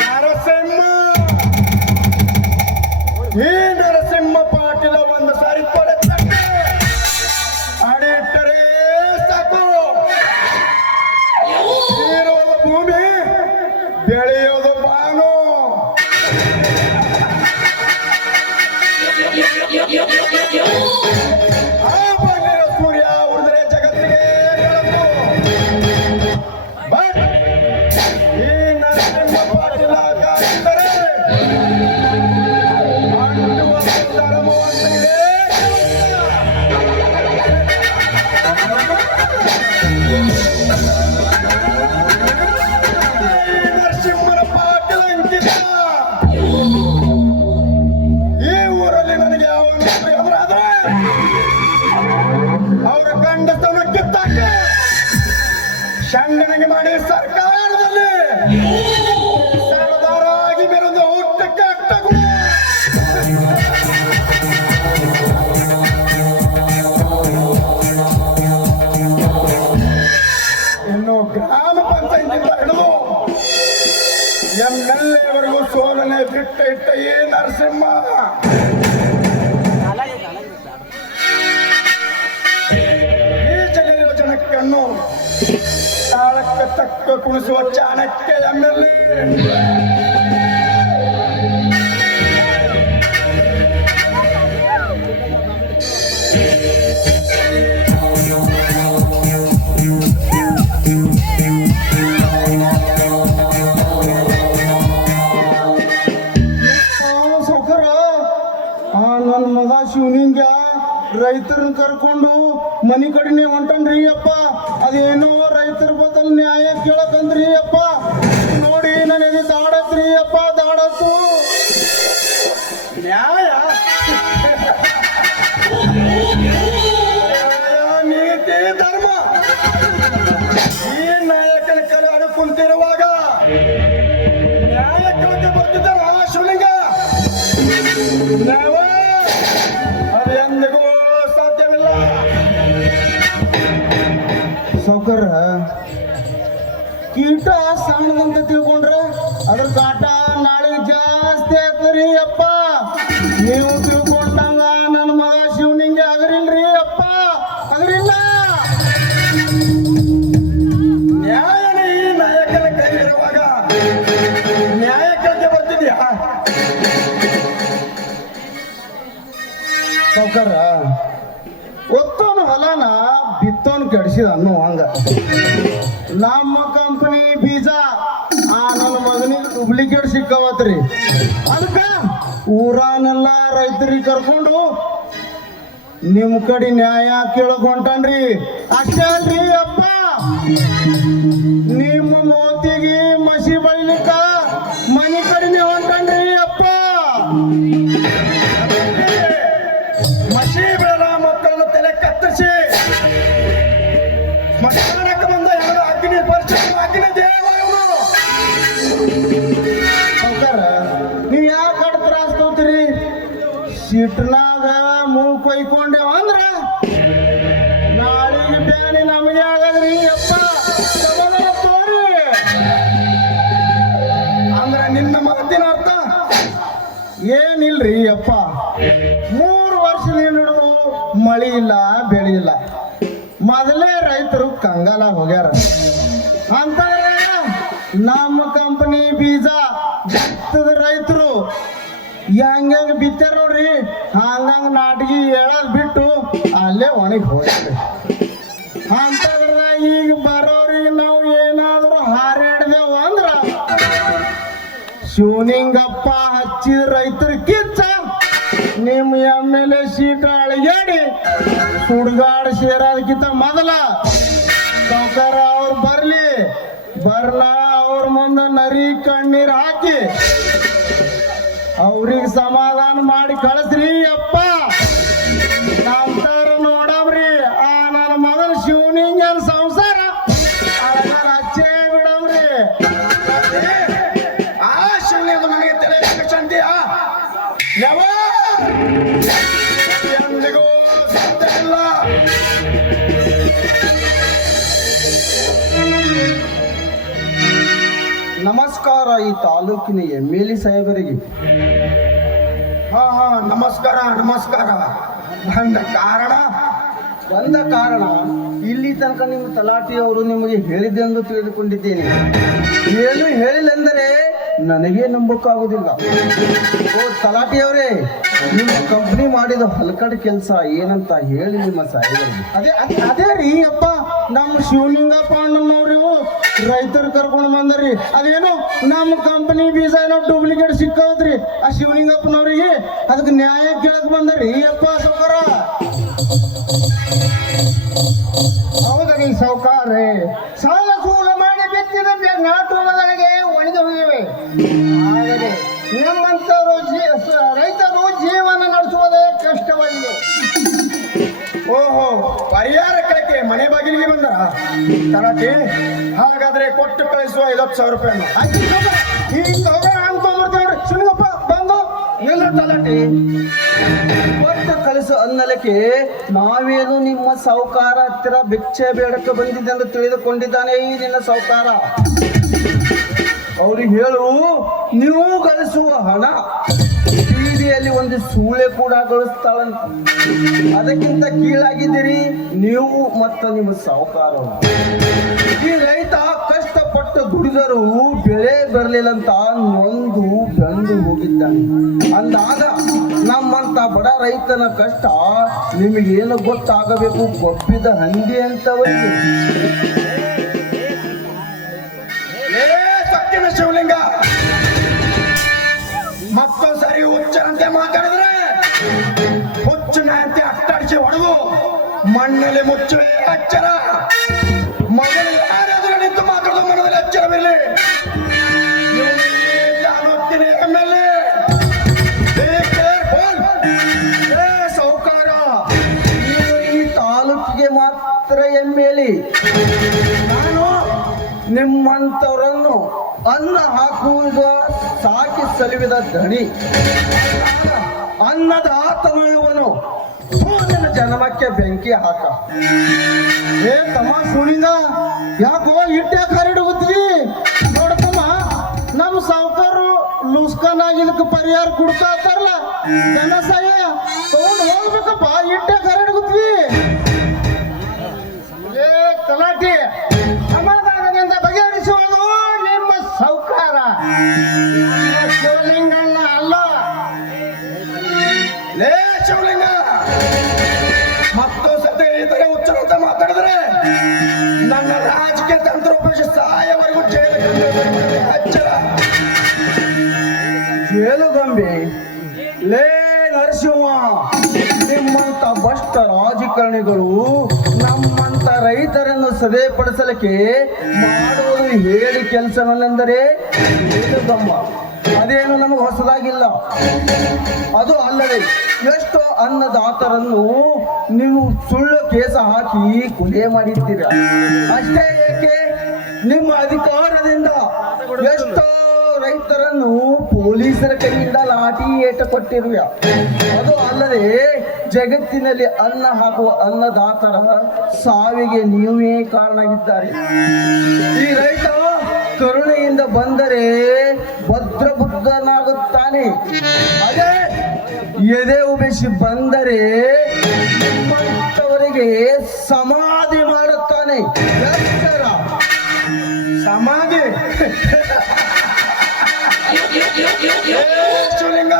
ನರಸಿಂಹ, ಈ ನರಸಿಂಹ ಪಾಟೀಲ ಒಂದು ಸಾರಿ ಕೊಡೆ ಅಡಿಟ್ಟರೆ ಸಾಕು. ಇರೋದು ಭೂಮಿ, ಬೆಳೆಯೋದು ಬಾನು. ಆ ಬಂದಿರ ಸೂರ್ಯ ಉಳಿದರೆ ಜಗತ್ತಿಗೆ ಬೆಳಕು. ಬಟ್ ಈ ನರಸಿಂಹ ಪಾಟೀಲ ಕಾಡಿಟ್ಟರೆ ಅಂಟುವ ಧರ್ಮ ಅಂತಿದೆ. ನರಸಿಂಹನ ಪಾಟೀಲ ಅಂಕಿತ ಈ ಊರಲ್ಲಿ ನನಗೆ ಯಾವ ಎದುರಾದ್ರೆ ಅವರ ಗಂಡಸನ ಕಿತ್ತಾಕಿ ಶಂಡನಿಗೆ ಮಾಡಿ ಸರ್ಕಾರದಲ್ಲಿ ಸರ್ದಾರಾಗಿ ಮೆರೆದು ಊಟಕ್ಕೆ ಅಟ್ಟಗುಣ. ಇನ್ನು ಗ್ರಾಮ ಪಂಚಾಯತಿಂದ ಹಿಡಿದು MLA ಸೋಲನೆ ಬಿಟ್ಟ ಇಟ್ಟ ಈ ನರಸಿಂಹ ಈ ಜನರಿರುವ ಜನಕ್ಕನ್ನು ತಾಳಕ್ಕೆ ತಕ್ಕ ಕುಣಿಸುವ ಚಾಣಕ್ಯ MLA. ನನ್ನ ಮಗ ಶಿವನಿಂಗ ರೈತರನ್ನ ಕರ್ಕೊಂಡು ಮನಿ ಕಡೆನೆ ಹೊಂಟನ್ರಿ ಅಪ್ಪ. ಅದೇನೋ ರೈತರ ಬದಲು ನ್ಯಾಯ ಕೇಳಕಂದ್ರಿ ಅಪ್ಪ. ನೋಡಿ ನನಗೆ ದಾಡತ್ರಿ ಅಪ್ಪ, ದಾಡತ್ತು ನ್ಯಾಯ ನೀತಿ ಧರ್ಮ ಈ ನಾಯಕನ ಕರೆ ಕುಂತಿರುವಾಗ ನ್ಯಾಯ ಕೇಳಕ್ಕೆ ಬರ್ತಿದ್ದಾರ ಶಿವಲಿಂಗ. ಅದು ಎಂದಿಗೂ ಸಾಧ್ಯವಿಲ್ಲ. ಸೌಕರ್ಯ ಕೀಟ ಸಣ್ಣದಂತ ತಿಳ್ಕೊಂಡ್ರೆ ಅದ್ರ ಕಾಟ ನಾಳೆ ಜಾಸ್ತಿ ಆಗ್ತದ್ರಿ ಅಪ್ಪ. ನೀವು ತಿಳ್ಕೊಂಡಂಗ ನನ್ನ ಮಗ ಶಿವನಿಂಗೆ ಆಗರಿಲ್ರಿ ಅಪ್ಪ, ಆಗರಿಲ್ಲ. ನ್ಯಾಯನೇ ಈ ನಾಯಕನ ಕೈಲಿರುವಾಗ ನ್ಯಾಯ ಕೇಳಕ್ಕೆ ಬರ್ತಿದ್ಯಾ ಸೌಕರ? ಒತ್ತೋನು ಹೊಲನ ಬಿತ್ತೋನು ಕೆಡಿಸಿದ ಅನ್ನೋ ಹಂಗ ನಮ್ಮ ಕಂಪನಿ ಬೀಜ ನನ್ನ ಮಗನಿಗೆ ಡೂಪ್ಲಿಕೇಟ್ ಸಿಕ್ಕವತ್ರಿ. ಅದಕ್ಕ ಊರನೆಲ್ಲ ರೈತರಿಗೆ ಕರ್ಕೊಂಡು ನಿಮ್ ಕಡೆ ನ್ಯಾಯ ಕೇಳಕ್ ಹೊಂಟನ್ರಿ. ಅಷ್ಟೇ ಅಲ್ರಿ ಅಪ್ಪ, ನಿಮ್ಮ ಮೋತಿಗೆ ಮಸಿ ಬಳಿಲಿಕ್ಕ ಮನಿ ಕಡೆನೆ ಹೊಂಟನ್ರಿ ಅಪ್ಪ. ಮಸಿ ಬೆಳೆದ ಮಕ್ಕಳನ್ನು ತಲೆ ಕತ್ತರಿಸಿ ಸ್ಮಶಾನಕ್ಕೆ ಬಂದ ಯಾರು ಅಗ್ನಿ ಪರಿಚಯ ಅಗ್ನಿ ದೇವ ಇವನು. ನೀವ್ ಯಾಕೆ ಕಡ್ ತ್ರಾಸ್ ತಗೋತೀರಿ? ಸಿಟ್ನಾಗ ಮೂಗ್ ಕೊಯ್ಕೊಂಡೇವ ಅಂದ್ರ ನಾಳೆಗೆ ಬ್ಯಾನಿ ನಮಗೆ ಆಗದ್ರಿ ಅಪ್ಪ. ತೋರಿ ಅಂದ್ರೆ ನಿನ್ನ ಮಾತಿನ ಅರ್ಥ ಏನಿಲ್ರಿ ಅಪ್ಪ. 3 ವರ್ಷದಿಂದ ಹಿಡಿದು ಮಳಿ ಇಲ್ಲ, ಬೆಳಿ ಇಲ್ಲ. ಮೊದಲೇ ರೈತರು ಕಂಗಾಲ ಹೋಗ್ಯಾರ ಅಂತ ನಮ್ಮ ಕಂಪನಿ ಬೀಜ ಬಿತ್ತದ ರೈತರು ಹೆಂಗ ಬಿತ್ತಾರ ನೋಡ್ರಿ, ಹಂಗಂಗ ನಾಟಗಿ ಹೇಳೋದ್ ಬಿಟ್ಟು ಅಲ್ಲೇ ಒಣಗಿ ಹೋಗ್ರಿ. ಅಂತದ್ರಾಗ ಈಗ ಬರೋರಿಗೆ ನಾವು ಏನಾದ್ರು ಹಾರಾಡಿದೆವು ಅಂದ್ರ ಶಿವನಿಂಗಪ್ಪ ಹಚ್ಚಿದ ರೈತರ ಕಿಚ್ಚ ನಿಮ್ಮ MLA ಸೀಟ್ ಅಳಿಗಾಡಿ ಸುಡ್ಗಾಡ್ ಸೇರೋದಕ್ಕಿಂತ ಮೊದಲ ಸೌಕರ್ಯ ಅವ್ರು ಬರ್ಲ ಅವ್ರ ಮುಂದೆ ನರಿ ಕಣ್ಣೀರ್ ಹಾಕಿ ಅವ್ರಿಗೆ ಸಮಾಧಾನ ಮಾಡಿ ಕಳಿಸ್ರಿ ಅಪ್ಪ. ನಂತರ ನೋಡಮ್ರಿ ಆ ನನ್ನ ಮಗನ ಶಿವನಿಂಗನ ಸಂಸಾರ ಹಚ್ಚೇ ಬಿಡಮ್ರಿ. ಆ ಶಿವಲಿಂಗ ನನಗೆ ತಲೆ ಶಂತಿಯ ಎಂದಿಗೂ ಸಾಧ್ಯ ಇಲ್ಲ. ನಮಸ್ಕಾರ ಈ ತಾಲೂಕಿನ MLA ಸಾಹೇಬರಿಗೆ. ಹಾ ನಮಸ್ಕಾರ ನಮಸ್ಕಾರ. ಬಂದ ಕಾರಣ ಇಲ್ಲಿ ತನಕ ನಿಮ್ಮ ತಲಾಟಿಯವರು ನಿಮಗೆ ಹೇಳಿದ್ದೆಂದು ತಿಳಿದುಕೊಂಡಿದ್ದೇನೆ. ಏನು ಹೇಳಿಲ್ಲೆಂದರೆ ನನಗೇ ನಂಬಕ್ಕಾಗುವುದಿಲ್ಲ. ಓ ತಲಾಟಿಯವರೇ, ನಿಮ್ಮ ಕಂಪ್ನಿ ಮಾಡಿದ ಹಲ್ಕಡ್ ಕೆಲಸ ಏನಂತ ಹೇಳಿ ನಿಮ್ಮ ಸಾಹೇಬರಿಗೆ. ಅದೇ ರೀ ಅಪ್ಪ, ನಮ್ಮ ಶಿವಲಿಂಗಪ್ಪ ಅಣ್ಣನವ್ರು ರೈತರು ಕರ್ಕೊಂಡು ಬಂದ್ರಿ. ಅದೇನೋ ನಮ್ಮ ಕಂಪನಿ ಬೀಜ ಏನೋ ಡೂಪ್ಲಿಕೇಟ್ ಸಿಕ್ಕವತ್ರಿ ಆ ಶಿವಲಿಂಗಪ್ಪನವ್ರಿಗೆ. ಅದಕ್ಕೆ ನ್ಯಾಯ ಕೇಳಕ್ ಬಂದ್ರಿ ಅಪ್ಪ ಸೌಕರ. ಹೌದರಿ ಸೌಕಾರ್ರೆ, ಸಾಲ ಸೂಲ ಮಾಡಿ ಬಿತ್ತಿದ ನಾಟು ನನಗೆ ಒಣಗಿ ಹೋಗಿವೆ. ಆದರೆ ನಿಮ್ಮಂಥವರು ರೈತರು ಜೀವನ ನಡೆಸುವುದೇ ಕಷ್ಟವಾಗಿದೆ. ಓಹೋ, ಪರಿಹಾರ ಕೇಳಕ್ಕೆ ಮನೆ ಬಾಗಿಲಿಗೆ ಬಂದರ ತಲಾಟಿ? ಹಾಗಾದ್ರೆ ಕೊಟ್ಟು ಕಳಿಸುವ 50,000 ರೂಪಾಯಿ. ಈಗ ಅನ್ಕೊಂಡ್ಬರ್ತೇವ್ರಿ. ಶಿವಲಿಂಗಪ್ಪ ಬಂದು ಇಲ್ಲ ತಲಾಟಿ, ಕೊಟ್ಟು ಕಳಿಸು ಅನ್ನಲಕ್ಕೆ ನಾವೇನು ನಿಮ್ಮ ಸಾಹುಕಾರ ಹತ್ತಿರ ಭಿಕ್ಷೆ ಬೇಡಕ್ಕೆ ಬಂದಿದ್ದೆ ಎಂದು ತಿಳಿದುಕೊಂಡಿದ್ದಾನೆ ಈ ನಿನ್ನ ಸಾಹುಕಾರ. ಅವ್ರಿಗೆ ಹೇಳು, ನೀವು ಗಳಿಸುವ ಹಣ ಬೀದಿಯಲ್ಲಿ ಒಂದು ಸೂಳೆ ಕೂಡ ಗಳಿಸ್ತಾಳಂತ. ಅದಕ್ಕಿಂತ ಕೀಳಾಗಿದ್ದೀರಿ ನೀವು ಮತ್ತು ನಿಮ್ಮ ಸಾಹುಕಾರ. ಈ ರೈತ ಕಷ್ಟಪಟ್ಟು ದುಡಿದರೂ ಬೆಳೆ ಬರಲಿಲ್ಲಂತ ನೊಂದು ಬೆಂದು ಹೋಗಿದ್ದಾನೆ. ಅಂದಾಗ ನಮ್ಮಂತ ಬಡ ರೈತನ ಕಷ್ಟ ನಿಮಗೇನು ಗೊತ್ತಾಗಬೇಕು? ಗೊಬ್ಬಿದ ಹಂದಿ ಅಂತವರಿಗೆ. ಶಿವಲಿಂಗ ಮತ್ತೊಂದು ಸರಿ ಹುಚ್ಚನಂತೆ ಮಾತಾಡಿದ್ರೆ ಹುಚ್ಚನ ಅಂತೆ ಅಟ್ಟಾಡಿಸಿ ಹೊಡೆದು ಮಣ್ಣಲ್ಲಿ ಮುಚ್ಚುವೆ ಅಚ್ಚರ. ಮಗನು ಯಾರಾದರೂ ನಿಂತು ಮಾತಾಡೋದು ಮನದಲ್ಲಿ ಅಚ್ಚರವಿರಲಿ. ಸಾಹುಕಾರ, ನೀವು ಈ ತಾಲೂಕಿಗೆ ಮಾತ್ರ MLA. ನಾನು ನಿಮ್ಮಂಥವರನ್ನು ಅನ್ನ ಹಾಕುವುದ ಸಾಕಿ ಸಲುವಿದ ಧಣಿ. ಅನ್ನದ ಆತನುವನು ಸೂರ್ಯನ ಜನ್ಮಕ್ಕೆ ಬೆಂಕಿ ಹಾಕ. ಏ ತಮ್ಮ ಸುಳಿಂದ ಯಾಕೋ ಇಟ್ಟ್ಯಾಕೆ ಹರಡುತ್ತೀವಿ? ನೋಡತಮ್ಮ, ನಮ್ಮ ಸಾವುಕಾರರು ಲೂಸ್ಕಾನ್ ಆಗಿದ್ದಕ್ಕೆ ಪರಿಹಾರ ಕೊಡ್ತಾ ಇರ್ತಾರಲ್ಲ, ಜನ ಸಹಾಯ ತಗೊಂಡು ಹೋಗ್ಬೇಕಪ್ಪ. ಇಟ್ಟ್ಯಾಕೆ ಹರಡುತ್ತೀವಿ? ಏ ತಲಾಟಿ, ಸಮಾಧಾನದಿಂದ ಬಗೆಹರಿಸುವುದು ನಿಮ್ಮ ಸಾಹುಕಾರ, ಶಿವಲಿಂಗಣ್ಣ ಅಲ್ಲ. ಲೇ ಶಿವಲಿಂಗ, ಮತ್ತೊಂದು ಸತಿ ಇತರೆ ಹುಚ್ಚರಂತ ಮಾತಾಡಿದ್ರೆ ನನ್ನ ರಾಜಕೀಯ ತಂತ್ರ ಉಪಯೋಗಿಸಿ ಸಾಯವರೆಗೂ ಅಚ್ಚರ. ಜೇಲುಗಂಬಿ, ಲೇ ನರಸಿಂಹ, ನಿಮ್ಮಂತ ಭ್ರಷ್ಟ ರಾಜಕಾರಣಿಗಳು ನಮ್ಮಂತ ರೈತರನ್ನು ಸದೆಪಡಿಸಲಿಕ್ಕೆ ಮಾಡುವುದು ಹೇಳಿ ಕೆಲಸವನ್ನೆಂದರೆ ಜೇಲುಗಂಬ. ಅದೇನು ನಮಗೆ ಹೊಸದಾಗಿಲ್ಲ. ಅದು ಅಲ್ಲದೆ ಎಷ್ಟೋ ಅನ್ನದಾತರನ್ನು ನೀವು ಸುಳ್ಳು ಕೇಸ ಹಾಕಿ ಕೊಲೆ ಮಾಡಿದ್ದೀರ. ಅಷ್ಟೇ ಏಕೆ, ನಿಮ್ಮ ಅಧಿಕಾರದಿಂದ ಎಷ್ಟೋ ರೈತರನ್ನು ಪೊಲೀಸರ ಕೈಯಿಂದ ಲಾಠಿ ಏಟ ಕೊಟ್ಟಿರುವೆ. ಅದು ಅಲ್ಲದೆ ಜಗತ್ತಿನಲ್ಲಿ ಅನ್ನ ಹಾಕುವ ಅನ್ನದಾತರ ಸಾವಿಗೆ ನೀವೇ ಕಾರಣವಾಗಿದ್ದಾರೆ. ಈ ರೈತ ಕರುಣೆಯಿಂದ ಬಂದರೆ ಭದ್ರ ಬುದ್ಧನಾಗುತ್ತಾನೆ. ಅದೇ ಎದೆ ಉಬೇಸಿ ಬಂದರೆ ನಿಮ್ಮಂಥವರಿಗೆ ಸಮಾಧಿ ಮಾಡುತ್ತಾನೆ. ಸಮಾಧಿ ಶಿವಲಿಂಗ,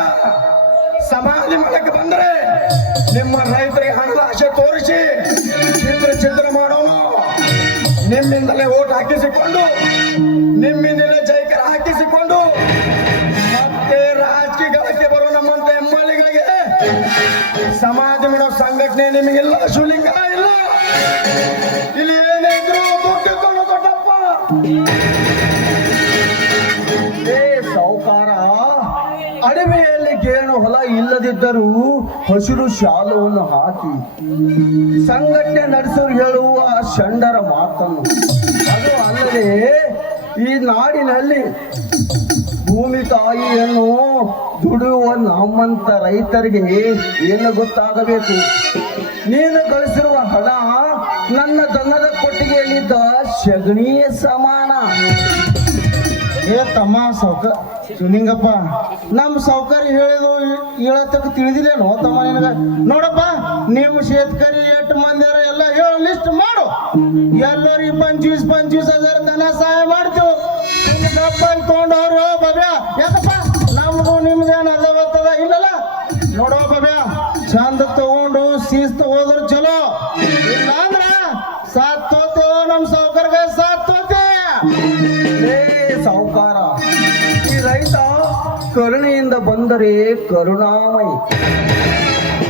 ಸಮಾಧಿ ಮಾಡಕ್ಕೆ ಬಂದ್ರೆ ನಿಮ್ಮ ರೈತರಿಗೆ ಹಣದ ಆಶೆ ತೋರಿಸಿ ಛಿದ್ರ ಮಾಡೋನು. ನಿಮ್ಮಿಂದಲೇ ಓಟ್ ಹಾಕಿಸಿಕೊಂಡು, ನಿಮ್ಮಿಂದಲೇ ಜೈಕರ ಹಾಕಿಸಿಕೊಂಡು ಮತ್ತೆ ರಾಜಕೀಯಗಳಿಗೆ ಬರೋ ನಮ್ಮಂತ MLAಗಳಿಗೆ ಸಮಾಧಿ ಮಾಡೋ ಸಂಘಟನೆ ನಿಮಗಿಲ್ಲ ಶಿವಲಿಂಗ, ಇಲ್ಲ. ಇಲ್ಲಿ ಏನೇ ಇದ್ರು ದುಡ್ಡಿಕೊಂಡು ದೊಡ್ಡಪ್ಪ. ಸಾಹುಕಾರ, ಅಡವೆಯಲ್ಲಿ ಗೇಣು ಹೊಲ ಇಲ್ಲದಿದ್ದರೂ ಹಸಿರು ಶಾಲವನ್ನು ಹಾಕಿ ಸಂಘಟನೆ ನಡೆಸೋರು ಹೇಳುವ ಷಂಡರ ಮಾತನ್ನು. ಅದು ಅಲ್ಲದೆ ಈ ನಾಡಿನಲ್ಲಿ ಭೂಮಿ ತಾಯಿಯನ್ನು ದುಡಿಯುವ ನಮ್ಮಂತ ರೈತರಿಗೆ ಏನು ಗೊತ್ತಾಗಬೇಕು? ನೀನು ಗಳಿಸಿರುವ ಹಣ ನನ್ನ ದನದ ಕೊಟ್ಟಿಗೆಯಲ್ಲಿದ್ದ ಸಗಣಿಯ ಸಮಾನ. ಏ ತಮ್ಮ ಶಿವಲಿಂಗಪ್ಪ, ನಮ್ಮ ಸಾವುಕಾರಿ ಹೇಳಿದು ಹೇಳತ್ತಕ್ಕೆ ತಿಳಿದಿಲ್ಲೇನು ತಮ್ಮ ನಿನಗ? ನೋಡಪ್ಪ, ನಿಮ್ಮ ಶೇತಕರಿ ಎಷ್ಟು ಮಂದಿರ ಎಲ್ಲ ಹೇಳಿ ಲಿಸ್ಟ್ ಮಾಡು. ಎಲ್ಲರಿಗೆ 25,000 ಧನ ಸಹಾಯ ಮಾಡ್ತೇವೆ. ತಗೊಂಡವ್ರು ಬಬ್ಯಾ, ಯಾಕಪ್ಪ ನಮಗೂ ನಿಮ್ದೇನು ಅದ ಬರ್ತದ ಇಲ್ಲಲ್ಲ? ನೋಡುವ ಬಬ್ಯಾ, ಚಂದ ತಗೊಂಡು ಶಿಸ್ತು ಹೋದ್ರೆ ಚಲೋ, ಇಲ್ಲ ಅಂದ್ರ ಸಾತ್ ತೋತೇವ. ನಮ್ಮ ಸಾವುಕಾರ್ಗೆ ಸಾತ್ ತೋತೆ. ಸಾವುಕಾರ, ಈ ರೈತ ಕರುಣೆಯಿಂದ ಬಂದರೆ ಕರುಣಾಮಯಿ,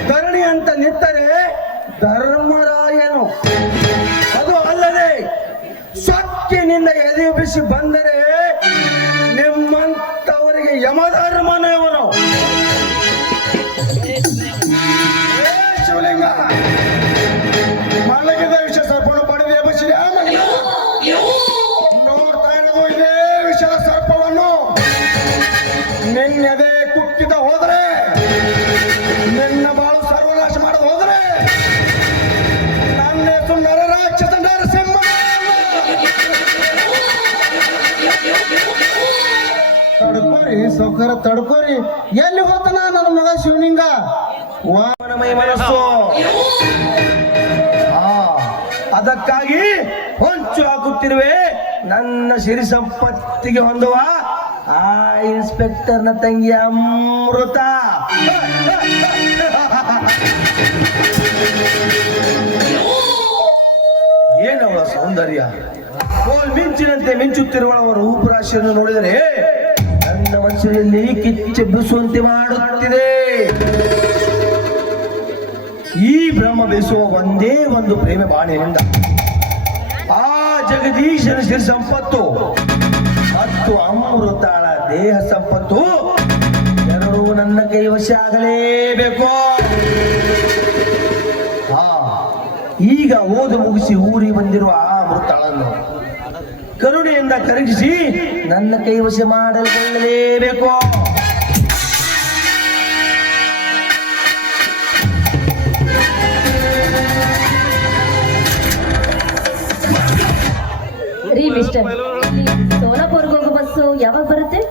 ಕರುಣೆ ಅಂತ ನಿಂತರೆ ಧರ್ಮರಾಯನು, ಅದು ಅಲ್ಲದೆ ಸೊಕ್ಕಿನಿಂದ ಎದೆ ಬಿಸಿ ಬಂದರೆ ನಿಮ್ಮಂತವರಿಗೆ ಯಮಧರ್ಮನೇವನು. ಶಿವಲಿಂಗ, ಮಲಗಿದ ವಿಷಯ ಸರ್ಪಣ ಪಡೆದ ಬಸಿ ನೋಡ್ತಾ ಇರೋದು ಇದೇ ವಿಷಯದ ಸರ್ಪವನ್ನು. ನಿನ್ನೆದೆ ಕುಕ್ಕಿದ ಹೋದ್ರೆ, ನಿನ್ನ ಬಾಳು ಸರ್ವನಾಶ ಮಾಡದ ಹೋದ್ರೆ ನನ್ನ ಹೆಸರು ನರರಾಕ್ಷಸ ನರಸಿಂಹ. ತಡ್ಕೋರಿ ಸೌಕರ, ತಡ್ಕೋರಿ. ಎಲ್ಲಿ ಹೋತನ ನನ್ನ ಮಗ ಶಿವಲಿಂಗ? ವಾಮನಮಯ ಮನಸ್ಸು. ಅದಕ್ಕಾಗಿ ಹೊಂಚು ಹಾಕುತ್ತಿರುವೆ ನನ್ನ ಸಿರಿ ಸಂಪತ್ತಿಗೆ ಹೊಂದುವ ಆ ಇನ್ಸ್ಪೆಕ್ಟರ್ನ ತಂಗಿ ಅಮೃತ. ಏನವಳ ಸೌಂದರ್ಯ! ಮಿಂಚಿನಂತೆ ಮಿಂಚುತ್ತಿರುವವರ ರೂಪರಾಶಿಯನ್ನು ನೋಡಿದರೆ ನನ್ನ ಮನಸ್ಸಿನಲ್ಲಿ ಕಿಚ್ಚೆಬ್ಬಿಸುವಂತೆ ಮಾಡುತ್ತಿದೆ. ಈ ಬ್ರಹ್ಮ ಬೇಸುವ ಒಂದೇ ಒಂದು ಪ್ರೇಮ ಬಾಣಿನಿಂದ ಆ ಜಗದೀಶನ ಸಿರಿ ಸಂಪತ್ತು ಮತ್ತು ಅಮೃತಾಳ ದೇಹ ಸಂಪತ್ತು ಎರಡೂ ನನ್ನ ಕೈವಶ ಆಗಲೇಬೇಕು. ಈಗ ಓದು ಮುಗಿಸಿ ಊರಿಗೆ ಬಂದಿರುವ ಆ ಅಮೃತಾಳನ್ನು ಕರುಣೆಯಿಂದ ಕರಗಿಸಿ ನನ್ನ ಕೈವಶ ಮಾಡಲ್ಕೊಳ್ಳಲೇಬೇಕು. ರೀ ಮಿಸ್ಟರ್, ಸೋಲಾಪುರ್ಗೆ ಹೋಗೋ ಬಸ್ಸು ಯಾವಾಗ ಬರುತ್ತೆ?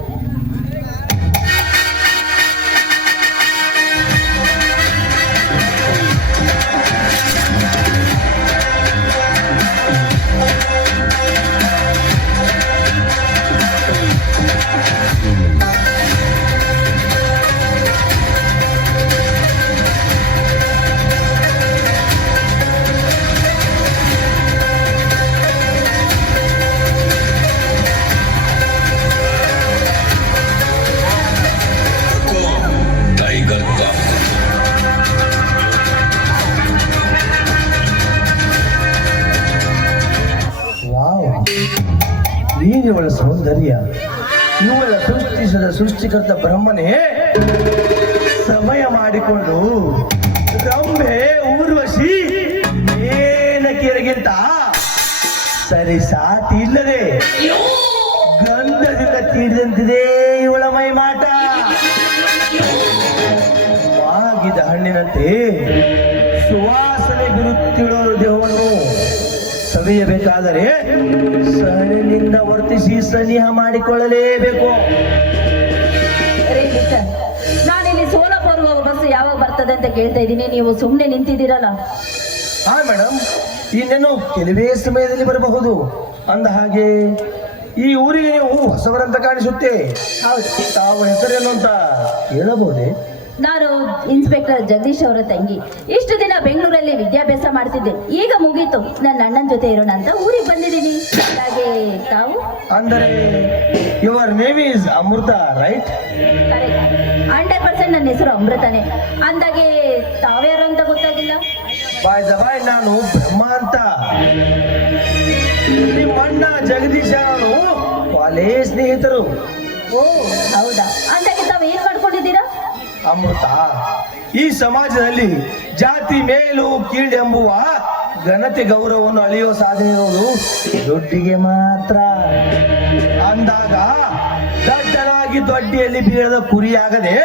ಇವಳ ಸೌಂದರ್ಯ, ಇವಳ ಸೃಷ್ಟಿಸಿದ ಸೃಷ್ಟಿಕರ್ತ ಬ್ರಹ್ಮನೇ ಸಮಯ ಮಾಡಿಕೊಂಡು ರಂಭೆ ಊರ್ವಶಿ ಏನಕ್ಕಿರಗಿಂತ ಸರಿ ಸಾಟಿ ಇಲ್ಲದೆ ಗಂಧದಿಂದ ತೀರಿದಂತಿದೆ ಇವಳ ಮೈ ಮಾಟ. ಮಾಗಿದ ಹಣ್ಣಿನಂತೆ ಸುವಾಸನೆ ಬಿರುತ್ತಿಡೋ ದೇಹವನ್ನು ಸವಿಯಬೇಕಾದರೆ ಸಹನಿಂದ ವರ್ತಿಸಿ ಸನಿಹ ಮಾಡಿಕೊಳ್ಳಲೇಬೇಕು. ನಾನಿಲ್ಲಿ ಸೋಲಾಪುರ್ಗೆ ಹೋಗೋ ಬಸ್ ಯಾವಾಗ ಬರ್ತದೆ ಅಂತ ಕೇಳ್ತಾ ಇದ್ದೀನಿ, ನೀವು ಸುಮ್ಮನೆ ನಿಂತಿದ್ದೀರಲ್ಲ? ಹಾ ಮೇಡಮ್, ಇನ್ನೇನು ಕೆಲವೇ ಸಮಯದಲ್ಲಿ ಬರಬಹುದು. ಅಂದ ಹಾಗೆ ಈ ಊರಿಗೆ ನೀವು ಹೊಸವರಂತ ಕಾಣಿಸುತ್ತೆ. ಹೌದು. ತಾವು ಹೆಸರೇನು ಅಂತ ಹೇಳಬಹುದೇ? ನಾನು ಇನ್ಸ್ಪೆಕ್ಟರ್ ಜಗದೀಶ್ ಅವರ ತಂಗಿ. ಇಷ್ಟು ದಿನ ಬೆಂಗಳೂರಲ್ಲಿ ವಿದ್ಯಾಭ್ಯಾಸ ಮಾಡ್ತಿದ್ದೆ, ಈಗ ಮುಗೀತು. ನನ್ನ ಅಣ್ಣನ ಜೊತೆ ಇರೋಣ ಅಂತ ಊರಿಗೆ ಬಂದಿದ್ದೀನಿ. ಹಾಗೆ ತಾವು? ಅಂದರೆ your name is Amrita, right? 100% ನನ್ನ ಹೆಸರು ಅಮೃತನೇ. ಅಂದಾಗೆ ತಾವ್ಯಾರು ಅಂತ ಗೊತ್ತಾಗಿಲ್ಲ? ಬಾಯ್ ಬಾಯ್, ನಾನು ಬ್ರಹ್ಮ ಅಂತ. ನಿಮ್ಮ ಅಣ್ಣ ಜಗದೀಶ ನಾನು ಕಾಲೇಜ್ ಸ್ನೇಹಿತರು. ಓ ಹೌದಾ? ಅಂದಾಗೆ ತಾವು ಏನ್ ಮಾಡ್ಕೊಂಡಿದ್ದೀರಾ? ಅಮೃತ, ಈ ಸಮಾಜದಲ್ಲಿ ಜಾತಿ ಮೇಲು ಕೀಳು ಎಂಬುವ ಘನತೆ ಗೌರವವನ್ನು ಅಳಿಯುವ ಸಾಧನೆ ಇರುವುದು ದುಡ್ಡಿಗೆ ಮಾತ್ರ. ಅಂದಾಗ ದಡ್ಡನಾಗಿ ದೊಡ್ಡಿಯಲ್ಲಿ ಬೀಳದ ಕುರಿಯಾಗದೆ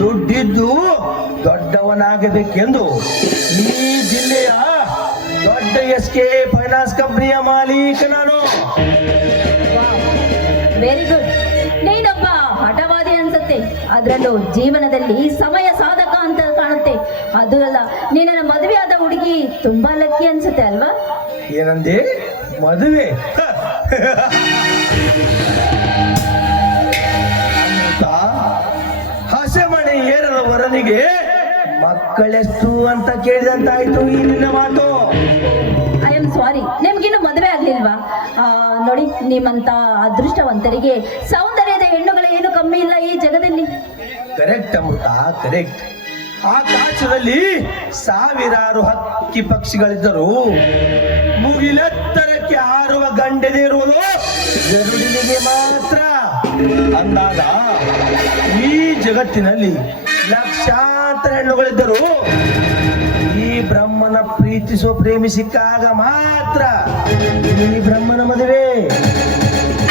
ದುಡ್ಡಿದ್ದು ದೊಡ್ಡವನಾಗಬೇಕೆಂದು ಈ ಜಿಲ್ಲೆಯ ದೊಡ್ಡ SK ಫೈನಾನ್ಸ್ ಕಂಪನಿಯ ಮಾಲೀಕ ನಾನು. Very good. ನೀನೊಬ್ಬ ಹಠವಾದಿ ಅನ್ಸುತ್ತೆ, ಅದರಲ್ಲೂ ಜೀವನದಲ್ಲಿ ಸಮಯ ಸಾಧಕ ಅಂತ ಕಾಣುತ್ತೆ. ಅದು ಅಲ್ಲ, ನೀನ ಮದುವೆ ಆದ ಹುಡುಗಿ ತುಂಬಾ ಲಕ್ಕಿ ಅನ್ಸುತ್ತೆ ಅಲ್ವಾ? ಏನಂದೆ? ಮದುವೆ? ಹಸೆಮಣೆ ಏರದ ವರನಿಗೆ ಮಕ್ಕಳೆಷ್ಟು ಅಂತ ಕೇಳಿದಂತಾಯ್ತು ಈ ನಿನ್ನ ಮಾತು. ಐ ಆಮ್ ಸಾರಿ, ನಿಮ್ಗಿನ್ನು ಮದುವೆ ಆಗ್ಲಿಲ್ವಾ? ನೋಡಿ, ನಿಮ್ಮಂತ ಅದೃಷ್ಟವಂತರಿಗೆ ಸೌಂದರ್ಯದ ಹೆಣ್ಣುಗಳ ಏನು ಕಮ್ಮಿ ಇಲ್ಲ ಈ ಜಗದಲ್ಲಿ. ಕರೆಕ್ಟ್ ಅಮೃತ, ಕರೆಕ್ಟ್. ಆಕಾಶದಲ್ಲಿ ಸಾವಿರಾರು ಹಕ್ಕಿ ಪಕ್ಷಿಗಳಿದ್ದರು, ಮುಗಿಲೆತ್ತರಕ್ಕೆ ಹಾರುವ ಗಂಡದಿರುವುದು ಗರುಡಿನಿಗೆ ಮಾತ್ರ. ಅಂದಾಗ ಈ ಜಗತ್ತಿನಲ್ಲಿ ಲಕ್ಷಾಂತರ ಹೆಣ್ಣುಗಳಿದ್ದರು, ಈ ಬ್ರಹ್ಮನ ಪ್ರೀತಿಸುವ ಪ್ರೇಮಿ ಸಿಕ್ಕಾಗ ಮಾತ್ರ ಈ ಬ್ರಹ್ಮನ ಮದುವೆ.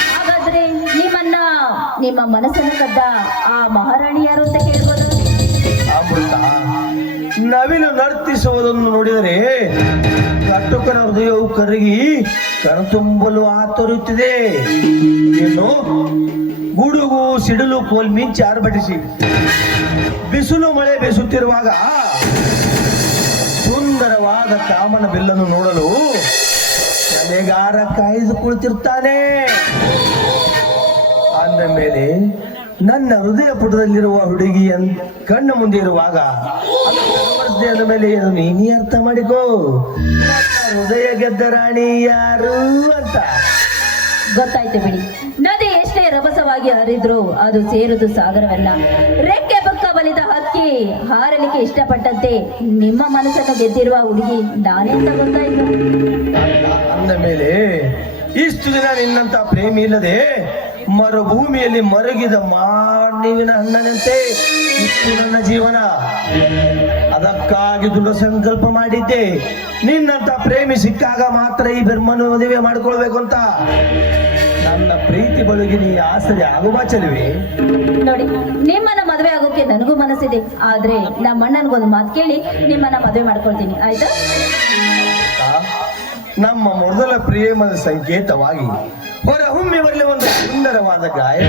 ಹಾಗಾದ್ರೆ ನಿಮ್ಮ ಮನಸ್ಸನ್ನು ಕದ್ದ ಆ ಮಹಾರಾಣಿ ಯಾರು ಅಂತ ಕೇಳ್ಬೋದು? ಅಮೃತ, ನವಿಲು ನರ್ತಿಸುವುದನ್ನು ನೋಡಿದರೆ ಕಟುಕನ ಹೃದಯವು ಕರಗಿ ಕಣ್ತುಂಬಲು ಆತೊರೆಯುತ್ತಿದೆ. ಇನ್ನು ಗುಡುಗು ಸಿಡಿಲು ಕೋಲ್ ಮಿಂಚಿ ಆರ್ಭಟಿಸಿ ಬಿಸಿಲು ಮಳೆ ಬೇಸುತ್ತಿರುವಾಗ ಸುಂದರವಾದ ಕಾಮನ ಬಿಲ್ಲನ್ನು ನೋಡಲು ಕಲೆಗಾರ ಕಾಯ್ದು ಕುಳಿತಿರ್ತಾನೆ. ಅಂದ ಮೇಲೆ ನನ್ನ ಹೃದಯ ಪುಟದಲ್ಲಿರುವ ಹುಡುಗಿ ಕಣ್ಣು ಮುಂದೆ ಇರುವಾಗ ಅಂದ ಮೇಲೆ ನೀನೇ ಅರ್ಥ ಮಾಡಿಕೋ, ನನ್ನ ಹೃದಯ ಗೆದ್ದ ರಾಣಿ ಯಾರು ಅಂತ. ಗೊತ್ತಾಯ್ತು ಬಿಡಿ. ನದಿ ಎಷ್ಟೇ ರಭಸವಾಗಿ ಹರಿದ್ರು ಅದು ಸೇರುದು ಸಾಗರವಲ್ಲ. ರೆಕ್ಕೆ ಪಕ್ಕ ಬಲಿದ ಹಕ್ಕಿ ಹಾರಲಿಕ್ಕೆ ಇಷ್ಟಪಟ್ಟಂತೆ ನಿಮ್ಮ ಮನಸ್ಸನ್ನು ಗೆದ್ದಿರುವ ಹುಡುಗಿ ನಾನೇ ಅಂತ ಗೊತ್ತಾಯ್ತು. ಅಂದ ಮೇಲೆ ಇಷ್ಟು ದಿನ ನಿನ್ನಂತ ಪ್ರೇಮಿ ಇಲ್ಲದೆ ಮರುಭೂಮಿಯಲ್ಲಿ ಮರುಗಿದ ಮಾನವಿನ ಹಣ್ಣನಂತೆ ಇತ್ತು ನನ್ನ ಜೀವನ. ಅದಕ್ಕಾಗಿ ದೃಢ ಸಂಕಲ್ಪ ಮಾಡಿದ್ದೆ, ನಿನ್ನಂತ ಪ್ರೇಮಿ ಸಿಕ್ಕಾಗ ಮಾತ್ರ ಈ ಬ್ರಹ್ಮನ ಮದುವೆ ಮಾಡ್ಕೊಳ್ಬೇಕು ಅಂತ. ನನ್ನ ಪ್ರೀತಿ ಬಳುಗಿ ನೀ ಆಸರೆ ಆಗುವ ಚೆಲುವೆ. ನೋಡಿ, ನಿಮ್ಮನ್ನ ಮದುವೆ ಆಗೋಕೆ ನನಗೂ ಮನಸ್ಸಿದೆ, ಆದ್ರೆ ನಮ್ಮ ಅಣ್ಣನಿಗೊಂದು ಮಾತು ಕೇಳಿ ನಿಮ್ಮನ್ನ ಮದುವೆ ಮಾಡ್ಕೊಳ್ತೀನಿ, ಆಯ್ತಾ? ನಮ್ಮ ಮೊದಲ ಪ್ರೇಮದ ಸಂಕೇತವಾಗಿ ಹೊರಹೊಮ್ಮೆ ಬರಲಿ ಒಂದು ಸುಂದರವಾದ ಗಾಯ.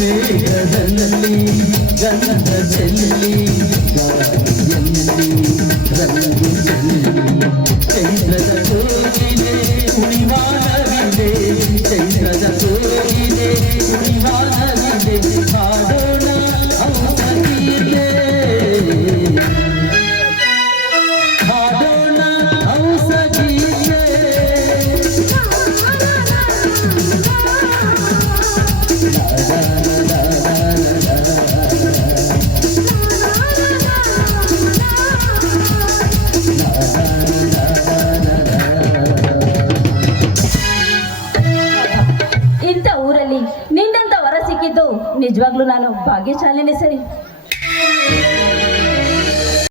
ಮೇಘದಲ್ಲಿ ಗಂಧ ಚೆಲ್ಲಿ ಗಾಳಿಯಲ್ಲಿ ರಂಗು ಚೆಲ್ಲಿ ಚೈತ್ರದ ಕೋಗಿಲೆ ಉಳಿವಾನವಿದೆ ಚೈತ್ರದ ಕೋಗಿಲೆ ಉಳಿವಾನವಿದೆ ಹಾಡೋಣ ಔಷಧಿಯೇ ಹಾಡೋಣ ಔಷಧಿಯೇ ಇಂಥ ಊರಲ್ಲಿ ನಿನ್ನಂತ ವರ ಸಿಕ್ಕಿದ್ದು ನಿಜವಾಗ್ಲೂ ನಾನು ಭಾಗ್ಯಶಾಲಿನೇ ಸರಿ.